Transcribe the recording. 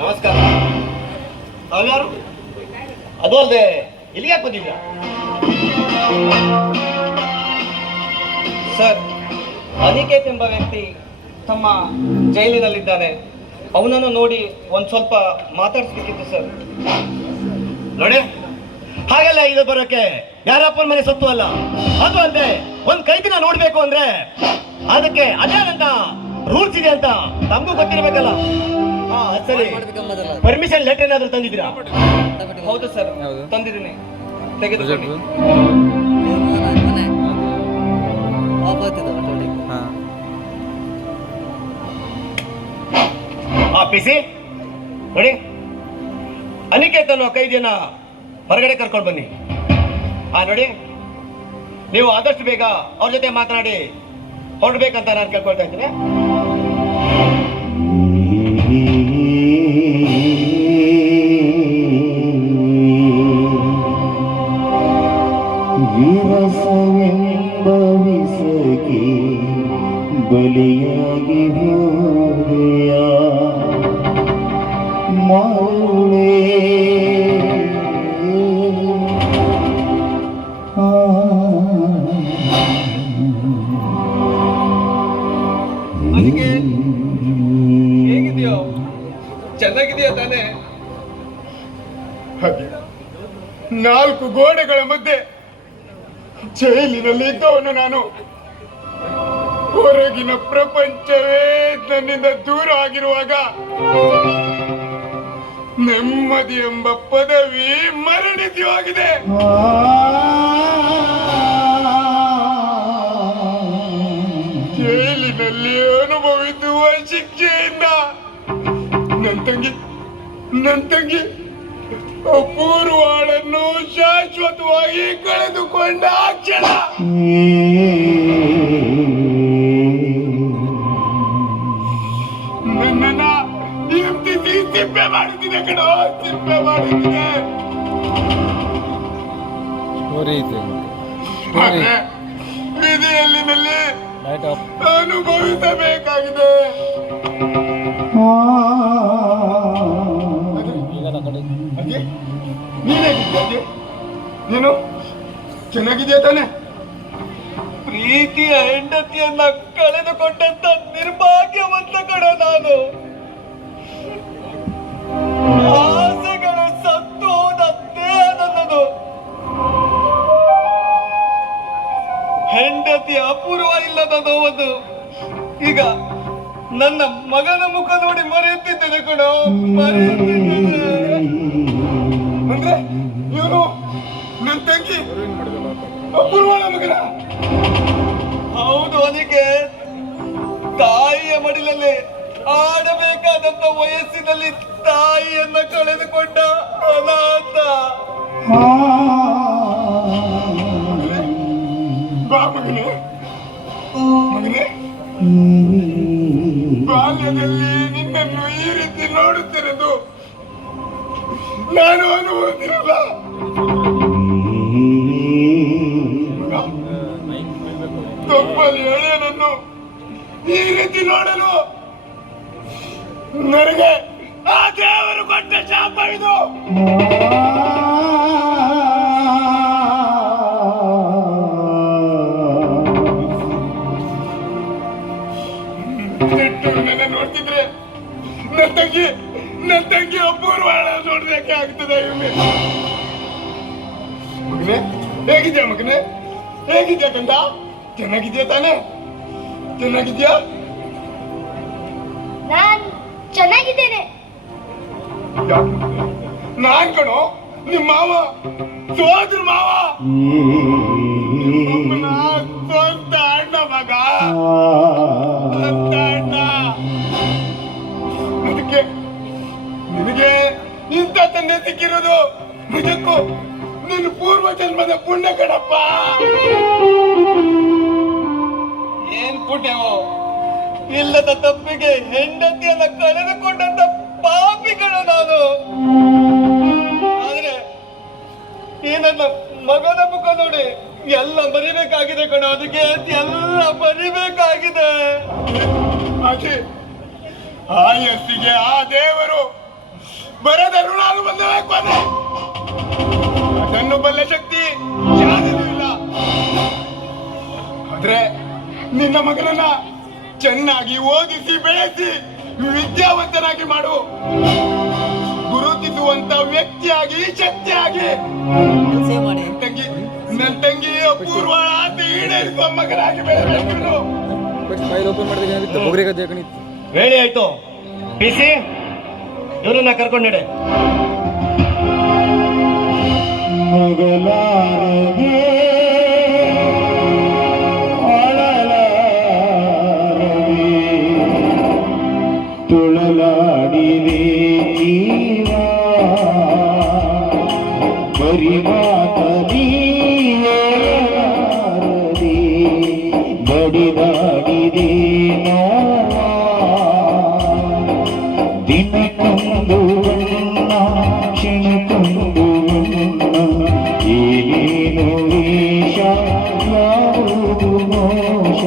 ನಮಸ್ಕಾರ. ತಾವ್ಯಾರು? ಅದು ಅಲ್ಲದೆ ಇಲ್ಲಿಗೆ ಯಾಕೆ ಬಂದಿದ್ದೀರಾ? ಸರ್, ಅನಿಕೇತ್ ಎಂಬ ವ್ಯಕ್ತಿ ತಮ್ಮ ಜೈಲಿನಲ್ಲಿದ್ದಾನೆ. ಅವನನ್ನು ನೋಡಿ ಒಂದು ಸ್ವಲ್ಪ ಮಾತಾಡಿಸ್ಬೇಕಿತ್ತು ಸರ್. ನೋಡಿ, ಹಾಗೆಲ್ಲ ಇದು ಬರೋಕೆ ಯಾರಪ್ಪನ ಮನೆ ಸೊತ್ತು ಅಲ್ಲ. ಅದು ಅಲ್ಲದೆ ಒಂದ್ ಕೈ ದಿನ ನೋಡ್ಬೇಕು ಅಂದ್ರೆ ಅದಕ್ಕೆ ಅದೇನಂತ ರೂಲ್ಸ್ ಇದೆ ಅಂತ ತಮಗೂ ಗೊತ್ತಿರ್ಬೇಕಲ್ಲ. ಹಾ ಸರಿ, ಪರ್ಮಿಷನ್ ಲೆಟರ್ ಏನಾದ್ರು ತಂದಿದ್ದೀರಾ? ಹೌದು ಸರ್, ತಂದಿದ್ದೀನಿ, ತೆಗೆದುಕೊಳ್ಳಿ. ಪಿಸಿ ನೋಡಿ, ಅನಿಕೇತ್ ಅನ್ನೋ ಕೈದಿಯನ್ನ ಹೊರಗಡೆ ಕರ್ಕೊಂಡು ಬನ್ನಿ. ನೋಡಿ, ನೀವು ಆದಷ್ಟು ಬೇಗ ಅವ್ರ ಜೊತೆ ಮಾತನಾಡಿ ಹೊರಡ್ಬೇಕಂತ ನಾನು ಕೇಳ್ಕೊಳ್ತಾ ಇದ್ದೀನಿ. ಬಲಿಯಾಗಿ ಹೋದೆಯ ಮಾರುಳೆ ಹೇಗಿದೆಯೋ? ಚೆನ್ನಾಗಿದೆಯಾ ತಾನೇ? ಹಾಗೆ 4 ಗೋಡೆಗಳ ಮಧ್ಯೆ ಜೈಲಿನಲ್ಲಿ ಇದ್ದವನು ನಾನು. ಹೊರಗಿನ ಪ್ರಪಂಚವೇ ನನ್ನಿಂದ ದೂರ ಆಗಿರುವಾಗ ನೆಮ್ಮದಿ ಎಂಬ ಪದವಿ ಮರಣಿತವಾಗಿದೆ. ಜೈಲಿನಲ್ಲಿ ಅನುಭವಿಸುವ ಶಿಕ್ಷೆಯಿಂದ ನನ್ನ ತಂಗಿ ಅಪೂರ್ವಾಳನ್ನು ಶಾಶ್ವತವಾಗಿ ಕಳೆದುಕೊಂಡ ಆ ಕ್ಷಣ ನನ್ನನ್ನ ಹಿಂಸಿಸಿ ಸಿಪ್ಪೆ ಮಾಡುತ್ತಿದೆ ಕಣೋ, ಸಿಪ್ಪೆ ಮಾಡುತ್ತಿದೆ. ವಿಧಿಯಲ್ಲಿನಲ್ಲಿ ಅನುಭವಿಸಬೇಕಾಗಿದೆ. ನೀನು ಚೆನ್ನಾಗಿದೆಯಾ ತಾನೆ? ಪ್ರೀತಿಯ ಹೆಂಡತಿಯನ್ನ ಕಳೆದುಕೊಂಡಂತ ನಿರ್ಭಾಗ್ಯವಂತ ಕಣ ನಾನು. ಆಸೆಗಳು ಸತ್ತು ಹೋದಂತೆ ನನ್ನದು. ಹೆಂಡತಿ ಅಪೂರ್ವ ಇಲ್ಲದ ನೋವನ್ನು ಈಗ ನನ್ನ ಮಗನ ಮುಖ ನೋಡಿ ಮರೆಯುತ್ತಿದ್ದೇನೆ ಕಣೋ, ಮರೆಯುತ್ತಿದ್ದೇನೆ. ಅಂದ್ರೆ ಇವನು ನನ್ನ ತಂಗಿ ಅಪೂರ್ವಳ ಮಗನ? ಹೌದು, ಅವನಿಗೆ ತಾಯಿಯ ಮಡಿಲಲ್ಲಿ ಆಡಬೇಕಾದಂತ ವಯಸ್ಸಿನಲ್ಲಿ ತಾಯಿಯನ್ನ ಕಳೆದುಕೊಂಡ ಅನಾಥ. ಬಾ ಮಗನೇ, ಬಾಲ್ಯದಲ್ಲಿ ನಿನ್ನನ್ನು ಈ ರೀತಿ ನೋಡುತ್ತಿರೋದು ನಾನು ಅನುಭವಿಸಿರಲ್ಲ. ತಪ್ಪಲ್ಲಿ ಎಳೆಯನನ್ನು ಈ ರೀತಿ ನೋಡಲು ನನಗೆ ಆ ದೇವರು ಕೊಟ್ಟ ಶಾಪ ಇದು. ನನ್ನ ನೋಡ್ತಿದ್ರೆ ನನ್ನ ತಂಗಿ ಅಪೂರ್ವ ನೋಡ್ಲಿಕ್ಕೆ ಆಗ್ತದೆ. ಮಗನೇ, ಹೇಗಿದ್ಯಾ ಮಗನೇ? ಹೇಗಿದ್ಯಾ ಕಂದ? ಚೆನ್ನಾಗಿದ್ಯಾ ತಾನೆ? ಚೆನ್ನಾಗಿದ್ಯಾ? ನಾನ್ ಚೆನ್ನಾಗಿದ್ದೇನೆ. ನಾನ್ ಕಣೋ ನಿಮ್ಮ ಮಾವ, ಸೋದ್ರ ಮಾವ, ಸ್ವಂತ ಅಣ್ಣ ಮಗ, ಸ್ವಂತ ಅಣ್ಣ. ಅದಕ್ಕೆ ನಿನಗೆ ಇಂಥ ತಂದೆ ಸಿಕ್ಕಿರೋದು ನಿಜಕ್ಕೂ ನಿನ್ನ ಪೂರ್ವ ಜನ್ಮದ ಪುಣ್ಯ ಕಣಪ್ಪ. ಏನ್ ಪುಣ್ಯವೋ, ಇಲ್ಲದ ತಪ್ಪಿಗೆ ಹೆಂಡತಿಯನ್ನ ಕಳೆದುಕೊಂಡಂತ ಪಾಪಿಗಳು ನಾನು. ಆದ್ರೆ ಈ ನನ್ನ ಮಗನ ಮುಖ ನೋಡಿ ಎಲ್ಲ ಬರಿಬೇಕಾಗಿದೆ ಕಣ, ಅದಕ್ಕೆ ಎಲ್ಲ ಬರಿಬೇಕಾಗಿದೆ. ಆಯಸ್ಸಿಗೆ ಆ ದೇವರು ಬರದ ಋಣಾಲು ಬಂದವೇ ಕೊನೆ. ಅದನ್ನು ಬಲ್ಲ ಶಕ್ತಿ ಯಾರಿಗೂ ಇಲ್ಲ. ಆದ್ರೆ ನಿನ್ನ ಮಗನನ್ನ ಚೆನ್ನಾಗಿ ಓದಿಸಿ ಬೆಳೆಸಿ ವಿದ್ಯಾವಂತನಾಗಿ ಮಾಡು. ಗುರುತಿಸುವಂತ ವ್ಯಕ್ತಿಯಾಗಿ ಶಕ್ತಿಯಾಗಿ ನನ್ನ ತಂಗಿ ಅಪೂರ್ವ ಆಸೆ ಈಡೇರಿಸುವ ಮಗನಾಗಿ ಬೆಳೆಯಬೇಕು. ಹೇಳಿ ಆಯ್ತು. ಪಿಸಿ ಇವನನ್ನ ಕರ್ಕೊಂಡು ನಡೆ. ಮಗಲಾರದೆ ಅಳಲಾರದೆ ತುಳಲಾಡಿದೆ ಜೀವ ಬರಿ ಮಾತದೀಯಲಾರದೆ ಬಡಿದಾಡಿದೆ ನೋವ ದಿನಕ್ಕೊಂದು ಬಣ್ಣ ಕ್ಷಣಕ್ಕೊಂದು ಬಣ್ಣ ಏನೇನು ವೇಷ ಯಾವುದು ಮೋಷ